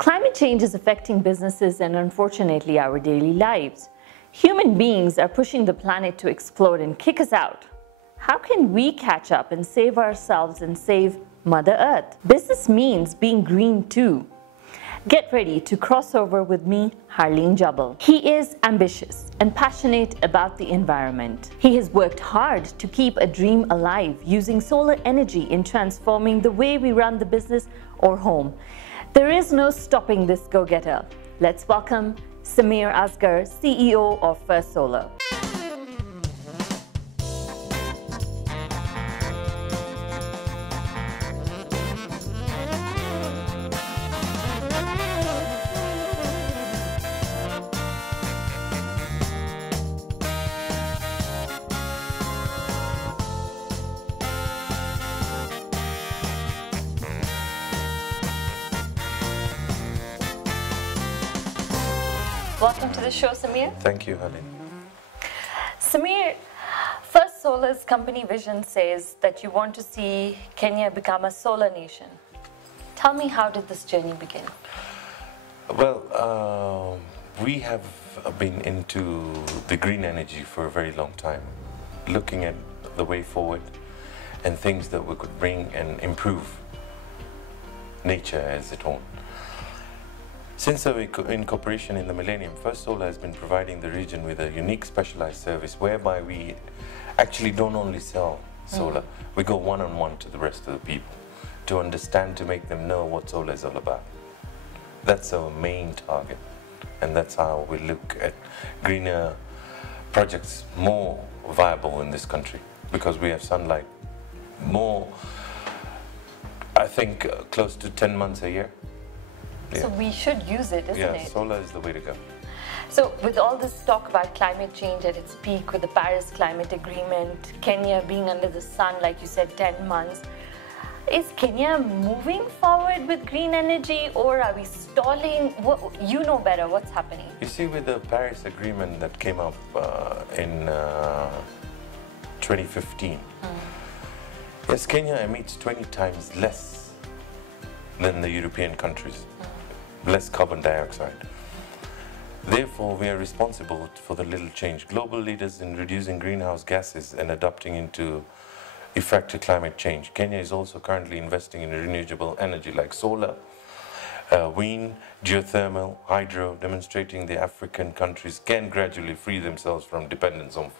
Climate change is affecting businesses and unfortunately our daily lives. Human beings are pushing the planet to explode and kick us out. How can we catch up and save ourselves and save Mother Earth? Business means being green too. Get ready to cross over with me, Harleen Jabbal. He is ambitious and passionate about the environment. He has worked hard to keep a dream alive using solar energy in transforming the way we run the business or home. There is no stopping this go-getter. Let's welcome Samir Asghar, CEO of First Solar. Welcome to the show, Samir. Thank you, Harleen. Samir, First Solar's company vision says that you want to see Kenya become a solar nation. Tell me, how did this journey begin? Well, we have been into the green energy for a very long time, looking at the way forward and things that we could bring and improve nature as its own. Since our incorporation in the millennium, First Solar has been providing the region with a unique specialized service whereby we actually don't only sell solar, we go one-on-one to the rest of the people to understand, to make them know what solar is all about. That's our main target, and that's how we look at greener projects more viable in this country, because we have sunlight more, I think, close to 10 months a year. So we should use it, isn't it? Yeah, solar is the way to go. So with all this talk about climate change at its peak, with the Paris Climate Agreement, Kenya being under the sun, like you said, 10 months, is Kenya moving forward with green energy, or are we stalling? You know better what's happening. You see, with the Paris Agreement that came up in 2015, yes, Kenya emits 20 times less than the European countries. Less carbon dioxide. Therefore, we are responsible for the little change. Global leaders in reducing greenhouse gases and adapting into effective climate change. Kenya is also currently investing in renewable energy like solar, wind, geothermal, hydro, demonstrating the African countries can gradually free themselves from dependence on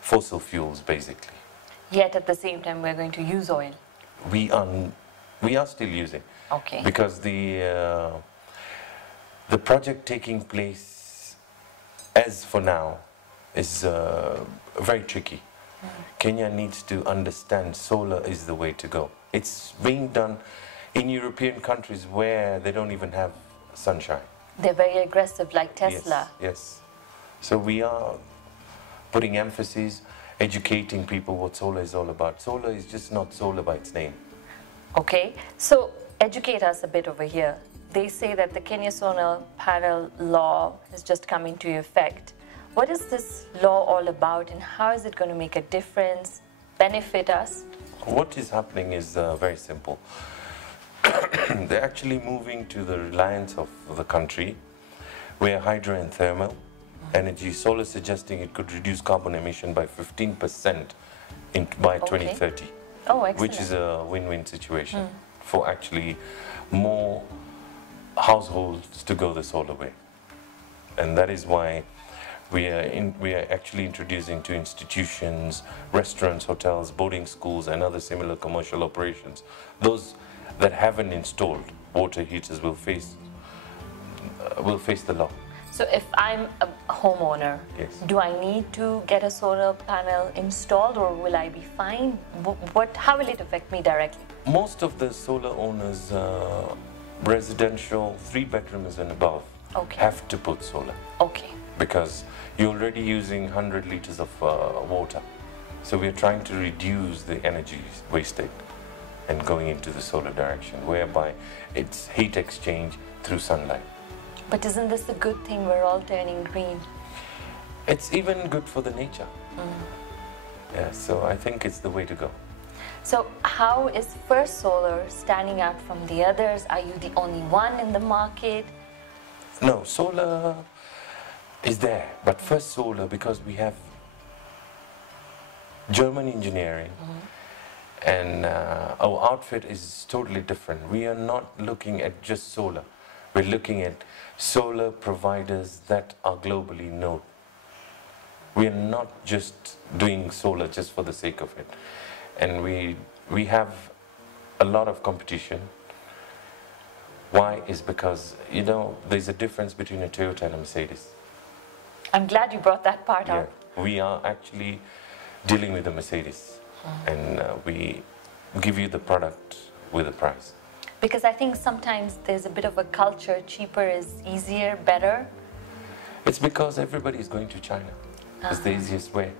fossil fuels, basically. Yet at the same time, we're going to use oil. We are still using. Okay. Because the project taking place, as for now, is very tricky. Kenya needs to understand solar is the way to go. It's being done in European countries where they don't even have sunshine. They're very aggressive, like Tesla. Yes. So we are putting emphasis, educating people what solar is all about. Solar is just not solar by its name. Okay, so educate us a bit over here. They say that the Kenya Solar Panel Law has just come into effect. What is this law all about, and how is it going to make a difference, benefit us? What is happening is very simple. They're actually moving to the reliance of the country, where hydro and thermal energy, solar suggesting it could reduce carbon emission by 15% by 2030. Oh, excellent. Which is a win-win situation for actually more households to go the solar way. And that is why we are actually introducing to institutions, restaurants, hotels, boarding schools, and other similar commercial operations. Those that haven't installed water heaters will face the law. So if I'm a homeowner, yes, do I need to get a solar panel installed, or will I be fine? How will it affect me directly? Most of the solar owners, residential, 3 bedrooms and above, have to put solar. Okay. Because you're already using 100 liters of water. So we're trying to reduce the energy wasted and going into the solar direction, whereby it's heat exchange through sunlight. But isn't this a good thing? We're all turning green. It's even good for the nature. Yeah, so I think it's the way to go. So how is First Solar standing out from the others? Are you the only one in the market? No, solar is there, but First Solar, because we have German engineering, and our outfit is totally different. We are not looking at just solar. We're looking at solar providers that are globally known. We are not just doing solar just for the sake of it. And we have a lot of competition. Why? Is because, you know, there's a difference between a Toyota and a Mercedes. I'm glad you brought that part up. We are actually dealing with a Mercedes, and we give you the product with a price. Because I think sometimes there's a bit of a culture, cheaper is easier, better. It's because everybody is going to China. It's the easiest way.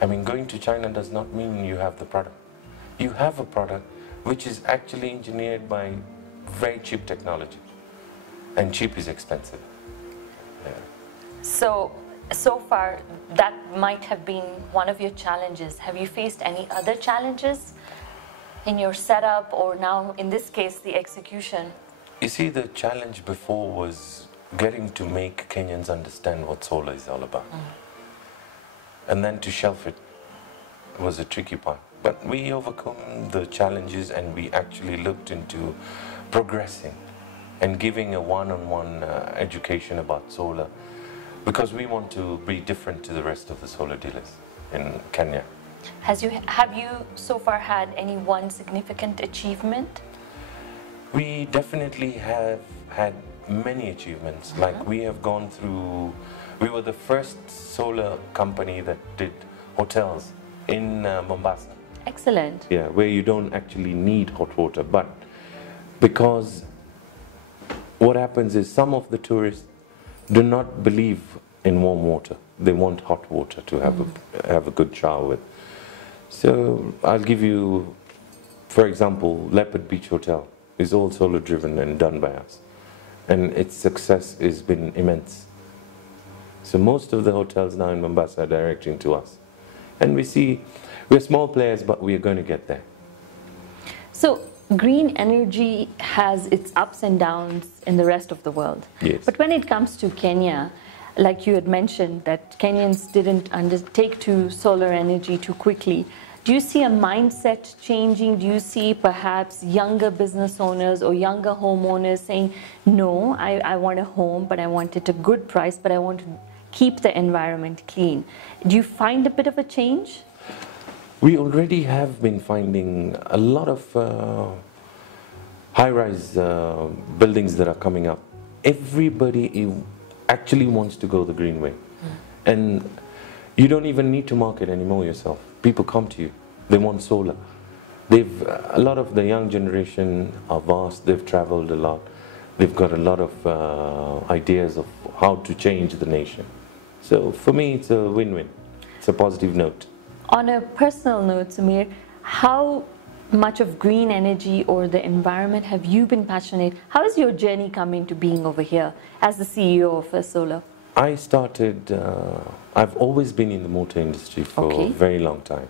I mean, going to China does not mean you have the product. You have a product which is actually engineered by very cheap technology, and cheap is expensive. Yeah. So far, that might have been one of your challenges. Have you faced any other challenges in your setup, or now, in this case, the execution? You see, the challenge before was getting to make Kenyans understand what solar is all about. And then to shelf it was a tricky part. But we overcome the challenges, and we actually looked into progressing and giving a one-on-one education about solar, because we want to be different to the rest of the solar dealers in Kenya. Have you so far had any one significant achievement? We definitely have had many achievements. Like, we have gone through, we were the first solar company that did hotels in Mombasa. Excellent. Yeah, where you don't actually need hot water, but because what happens is some of the tourists do not believe in warm water. They want hot water to have a good shower with. So I'll give you, for example, Leopard Beach Hotel is all solar driven and done by us, and its success has been immense. So most of the hotels now in Mombasa are directing to us, and we see we're small players, but we are going to get there. So green energy has its ups and downs in the rest of the world. Yes. But when it comes to Kenya, like you had mentioned, that Kenyans didn't undertake to solar energy too quickly. Do you see a mindset changing? Do you see perhaps younger business owners or younger homeowners saying, no, I want a home, but I want it at a good price, but I want to keep the environment clean? Do you find a bit of a change? We already have been finding a lot of high-rise buildings that are coming up. Everybody actually wants to go the green way. And you don't even need to market anymore yourself. People come to you. They want solar. A lot of the young generation are vast. They've traveled a lot. They've got a lot of ideas of how to change the nation. So for me, it's a win-win. It's a positive note. On a personal note, Samir, how much of green energy or the environment have you been passionate? How is your journey coming to being over here as the CEO of First Solar? I started, I've always been in the motor industry for a very long time.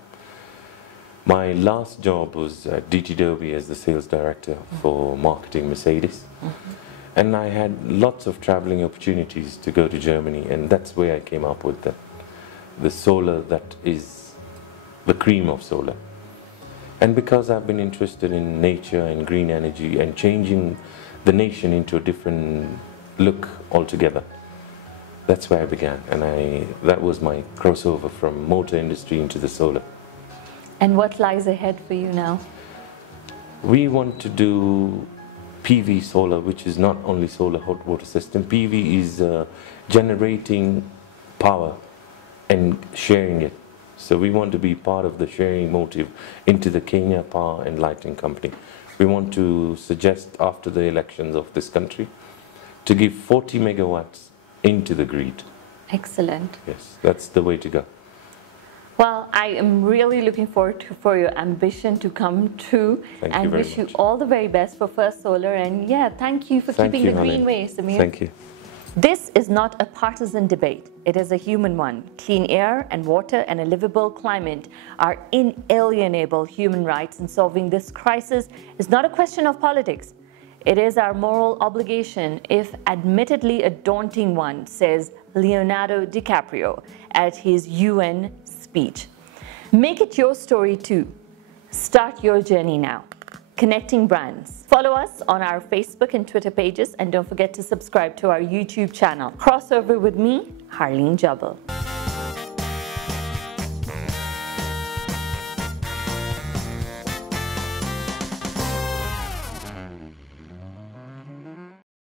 My last job was at DT Derby as the sales director for marketing Mercedes. And I had lots of traveling opportunities to go to Germany, and that's where I came up with the solar that is the cream of solar. And because I've been interested in nature and green energy and changing the nation into a different look altogether, that's where I began. And that was my crossover from motor industry into the solar. And what lies ahead for you now? We want to do PV solar, which is not only solar hot water system. PV is generating power and sharing it. So we want to be part of the sharing motive into the Kenya Power and Lighting Company. We want to suggest after the elections of this country to give 40 megawatts into the grid. Excellent. Yes, that's the way to go. Well, I am really looking forward for your ambition to come true, and wish you all the very best for First Solar. And yeah, thank you for keeping the green way, Samir. Thank you. This is not a partisan debate. It is a human one. Clean air and water and a livable climate are inalienable human rights, and solving this crisis is not a question of politics. It is our moral obligation, if admittedly a daunting one, says Leonardo DiCaprio at his UN speech. Make it your story too. Start your journey now. Connecting brands. Follow us on our Facebook and Twitter pages, and don't forget to subscribe to our YouTube channel. Crossover with me, Harleen Jabbal.